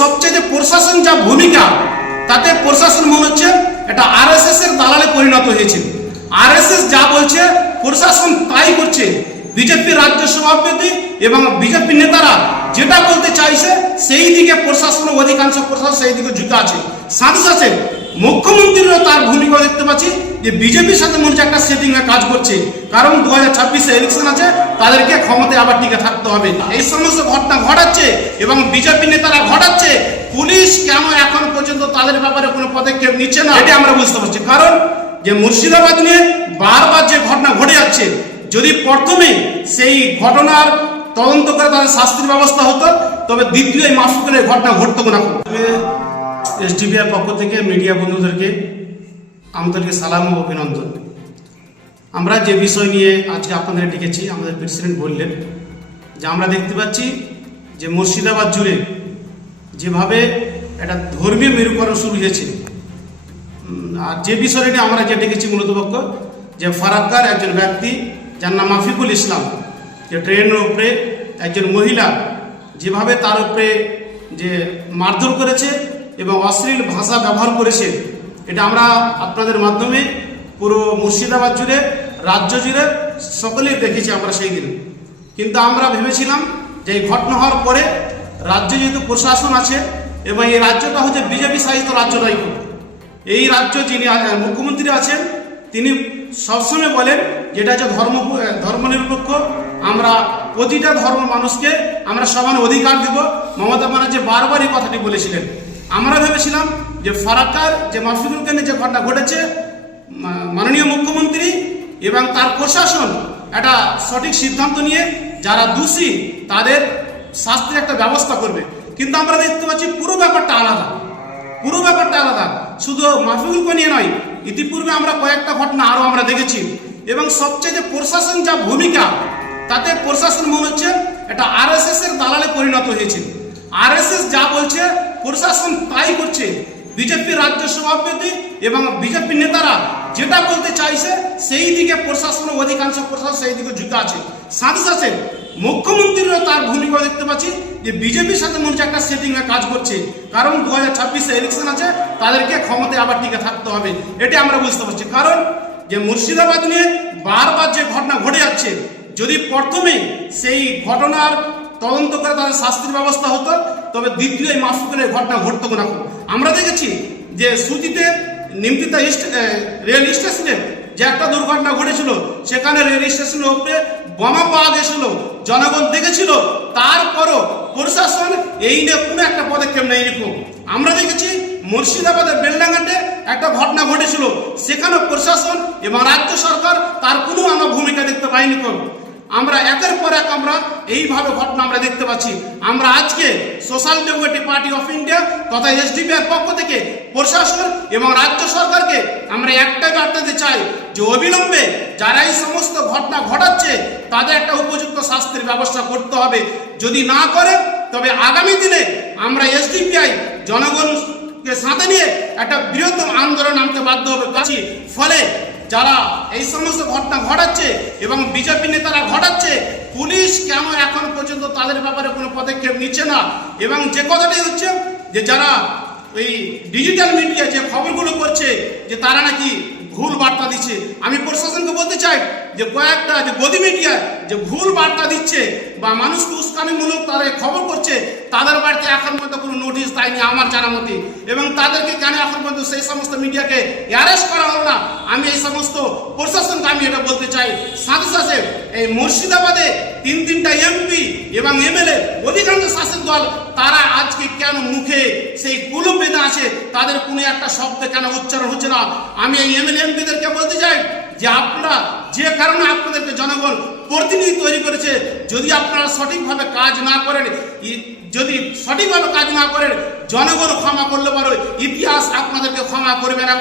সবচেয়ে প্রশাসন যা ভূমিকা, তাতে প্রশাসন মনে হচ্ছে এটা আরএসএস এর দালালে পরিণত হয়েছে। আরএসএস যা বলছে প্রশাসন তাই করছে। বিজেপি রাজ্য সভাপতি এবং বিজেপি নেতারা যেটা বলতে চাইছে সেই দিকে প্রশাসন, অধিকাংশ প্রশাসন সেই দিকে ঝুঁকে আছে। সাথে সাথে মুখ্যমন্ত্রীরও তার ভূমিকা দেখতে পাচ্ছি যে বিজেপির সাথে মনে হচ্ছে একটা সেটিং এ কাজ করছে, কারণ 2026-এ ইলেকশন আছে, তাদেরকে ক্ষমতায় আবার টিকে থাকতে হবে। এই সমস্ত ঘটনা ঘটাচ্ছে এবং বিজেপি নেতারা ঘটাচ্ছে। পুলিশ কেন এখন পর্যন্ত তাদের ব্যাপারে কোনো পদক্ষেপ নিচ্ছে না, এটা আমরা বুঝতে পারছি। কারণ যে মুর্শিদাবাদ নিয়ে বারবার যে ঘটনা ঘটে যাচ্ছে, যদি প্রথমেই সেই ঘটনার তদন্ত করে তাদের শাস্তির ব্যবস্থা হতো, তবে দ্বিতীয় এই মাসুকের ঘটনা ঘটতো না। এসডিপিআর পক্ষ থেকে মিডিয়া বন্ধুদেরকে আমাদেরকে সালাম ও অভিনন্দন। আমরা যে বিষয় নিয়ে আজকে আপনাদের ডেকেছি, আমাদের প্রেসিডেন্ট বললেন যে আমরা দেখতে পাচ্ছি যে মুর্শিদাবাদ জুড়ে যেভাবে একটা ধর্মীয় মেরুকরণ শুরু হয়েছে, আর যে বিষয়টি আমরা যে ডেকেছি মূলত পক্ষ যে ফারাক্কার একজন ব্যক্তি যার নাম মাফিকুল ইসলাম, যে ট্রেনের উপরে একজন মহিলা যেভাবে তার উপরে যে মারধর করেছে এবং অশ্লীল ভাষা ব্যবহার করেছে, এটা আমরা আপনাদের মাধ্যমে পুরো মুর্শিদাবাদ জুড়ে, রাজ্য জুড়ে সকলেই দেখেছি আমরা সেই দিন। কিন্তু আমরা ভেবেছিলাম যে এই ঘটনা হওয়ার পরে রাজ্যে যেহেতু প্রশাসন আছে এবং এই রাজ্যটা হচ্ছে বিজেপি শাসিত রাজ্যটাই, এই রাজ্য যিনি মুখ্যমন্ত্রী আছেন তিনি সবসময় বলেন যেটা হচ্ছে ধর্মনিরপেক্ষ, আমরা প্রতিটা ধর্ম মানুষকে আমরা সমান অধিকার দেব। মমতা ব্যানার্জি বারবার এই কথাটি বলেছিলেন। আমরা ভেবেছিলাম যে ফারাক্কার যে মাফিকুলকে নিয়ে যে ঘটনা ঘটেছে, মাননীয় মুখ্যমন্ত্রী এবং তার প্রশাসন একটা সঠিক সিদ্ধান্ত নিয়ে যারা দোষী তাদের শাস্তির একটা ব্যবস্থা করবে। কিন্তু আমরা দেখতে পাচ্ছি পুরো ব্যাপারটা আলাদা, পুরো ব্যাপারটা আলাদা। শুধু মাফিকুলকে নিয়ে নয়, ইতিপূর্বে আমরা কয়েকটা ঘটনা আরো আমরা দেখেছি। এবং সবচেয়ে প্রশাসন যা ভূমিকা, তাতে প্রশাসন মনে হচ্ছে এটা আরএসএস এর দালালে পরিণত হয়েছে। আরএসএস যা বলছে প্রশাসন তাই করছে। বিজেপি রাজ্য সভাপতি এবং বিজেপি নেতারা যেটা বলতে চাইছে সেই দিকে প্রশাসন, অধিকাংশ প্রশাসন সেই দিকে ঝুঁকে আছে। সাথে সাথে মুখ্যমন্ত্রীরও তার ভূমিকা দেখতে পাচ্ছি যে বিজেপির সাথে মনে হচ্ছে একটা সেটিং এ কাজ করছে, কারণ 2026-এ ইলেকশন আছে, তাদেরকে ক্ষমতায় আবার টিকে থাকতে হবে, এটা আমরা বুঝতে পারছি। কারণ যে মুর্শিদাবাদ নিয়ে বারবার যে ঘটনা ঘটে যাচ্ছে, যদি প্রথমেই সেই ঘটনার তদন্ত করে তাদের শাস্তির ব্যবস্থা হতো, তবে দ্বিতীয় এই মাসুকের ঘটনা ঘটতো না। আমরা দেখেছি যে সুতিতে নিমতিতা রেল স্টেশনে যে একটা দুর্ঘটনা ঘটেছিল, সেখানে রেল স্টেশনের উপরে বোমা পাওয়া গেছিল, জনগণ দেখেছিল, তারপরও প্রশাসন এই নিয়ে কোনো একটা পদক্ষেপ নেয়নি। আমরা দেখেছি মুর্শিদাবাদের বেলডাঙ্গাতে একটা ঘটনা ঘটেছিল, সেখানে প্রশাসন এবং রাজ্য সরকার তার কোনো আমরা ভূমিকা দেখতে পাইনি। আমরা একের পর এক আমরা এইভাবে ঘটনা আমরা দেখতে পাচ্ছি। আমরা আজকে social Democratic party of India তথা এসডিপিআর পক্ষ থেকে প্রশাসন এবং রাজ্য সরকারকে আমরা একটাই বার্তা দিতে চাই যে অবিলম্বে যারা এই সমস্ত ঘটনা ঘটাচ্ছে তাদের একটা উপযুক্ত শাস্তির ব্যবস্থা করতে হবে। যদি না করে তবে আগামী দিনে আমরা এসডিপিআই জনগণকে সাথে নিয়ে একটা বৃহত্তম আন্দোলন নামতে বাধ্য হবে। ফলে যারা এই সমস্ত ঘটনা ঘটাচ্ছে এবং বিজেপি নেতারা ঘটাচ্ছে, পুলিশ কেন এখন পর্যন্ত তাদের ব্যাপারে কোনো পদক্ষেপ নিচ্ছে না। এবং যে কথাটাই হচ্ছে যে যারা এই ডিজিটাল মিডিয়া যে খবরগুলো করছে যে তারা নাকি ভুল বার্তা দিচ্ছে, আমি প্রশাসনকে বলতে চাই যে কয়েকটা যে গদি মিডিয়া যে ভুল বার্তা দিচ্ছে বা মানুষকে উস্কানিমূলক তারা খবর করছে, তাদের বাড়িতে এখন পর্যন্ত কোনো নোটিশ দেয়নি আমার জানা মতে। এবং তাদেরকে কেন এখন পর্যন্ত সেই সমস্ত মিডিয়াকে অ্যারেস্ট করা হলো না, আমি এই সমস্ত প্রশাসনকে আমি এটা বলতে চাই। সাথে সাথে এই মুর্শিদাবাদে তিনটা এমপি এবং এমএলএ অধিকাংশ শাসক দল তারা আজকে কেন মুখে সেই কুলুপ বেঁধে আছে, তাদের কোনো একটা শব্দ কেন উচ্চারণ হচ্ছে না। আমি এই এমএলএ এমপিদেরকে বলতে চাই যে আপনারা যে কারণে আপনাদেরকে জনগণ প্রতিনিধি তৈরি করেছে, যদি আপনারা সঠিকভাবে কাজ না করেন, জনগণ ক্ষমা করলে পারো, ইতিহাস আপনাদেরকে ক্ষমা করবে না।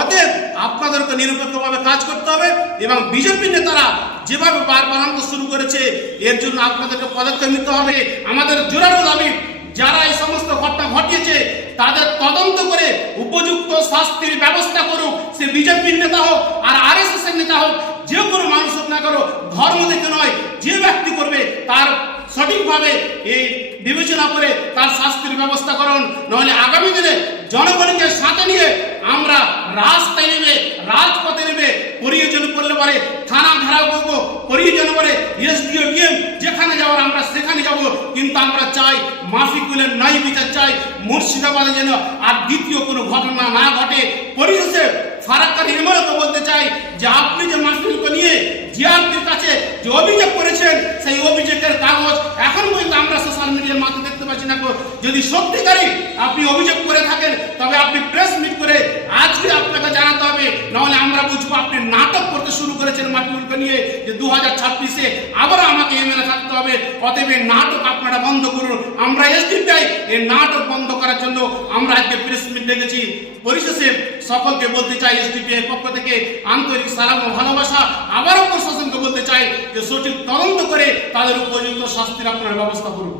অতএব আপনাদেরকে নিরপেক্ষভাবে কাজ করতে হবে এবং বিজেপি নেতারা যেভাবে বারবার শুরু করেছে এর জন্য আপনাদেরকে পদক্ষেপ নিতে হবে। আমাদের জোরালো দাবি, যারা এই সমস্ত ঘটনা ঘটিয়েছে তাদের তদন্ত করে উপযুক্ত শাস্তির ব্যবস্থা করুক। সে বিজেপির নেতা হোক আর আরএসএস এর নেতা হোক, যে কোনো মানুষ হোক না করো, ধর্ম দেখে নয়, যে ব্যক্তি করবে তার সঠিকভাবে এই বিবেচনা করে তার শাস্তির ব্যবস্থা করুন। নাহলে আগামী দিনে জনগণকে সাথে নিয়ে আমরা রাস্তায় নেবে, রাজপথে নেবে, প্রয়োজন পড়লে পারে থানা ঘেরাও করবো, প্রয়োজন পড়ে এসডিও ডিএম যেখানে যাওয়ার আমরা সেখানে যাব। কিন্তু আমরা চাই মাফিকুলের ন্যায় বিচার চাই, মুর্শিদাবাদে যেন আর দ্বিতীয় কোনো ঘটনা না ঘটে। পরিশেষে ফারাক্কার ইমারত বলতে চাই যে আপনি যে মাফিকুলকে নিয়ে জিআরপির কাছে যে অভিযোগ করেছেন, সেই অভিযোগের কাগজ এখন পর্যন্ত আমরা সোশ্যাল মিডিয়ার মাধ্যমে দেখতে পাচ্ছি না। যদি সত্যিকারই আপনি অভিযোগ করে থাকেন তবে আপনি প্রেস মিট করে আজকে আপনাকে জানাতে হবে, নাহলে আমরা বুঝবো আপনি নাটক করতে শুরু করেছেন মাফিকুলকে নিয়ে যে 2026-এ আবার আমাকে এমএলএ থাকতে হবে। অতএব এই নাটক আপনারা বন্ধ করুন। আমরা এসডিপিআই এই নাটক বন্ধ করার জন্য আমরা আজকে প্রেস মিট ডেকেছি। পরিশেষে সকলকে বলতে চাই এসডিপিআই পক্ষ থেকে আন্তরিক সালাম ও ভালোবাসা। আবারও প্রশাসনকে বলতে চাই যে সঠিক তদন্ত করে তাদের উপযুক্ত শাস্তির আপনারা ব্যবস্থা করুন।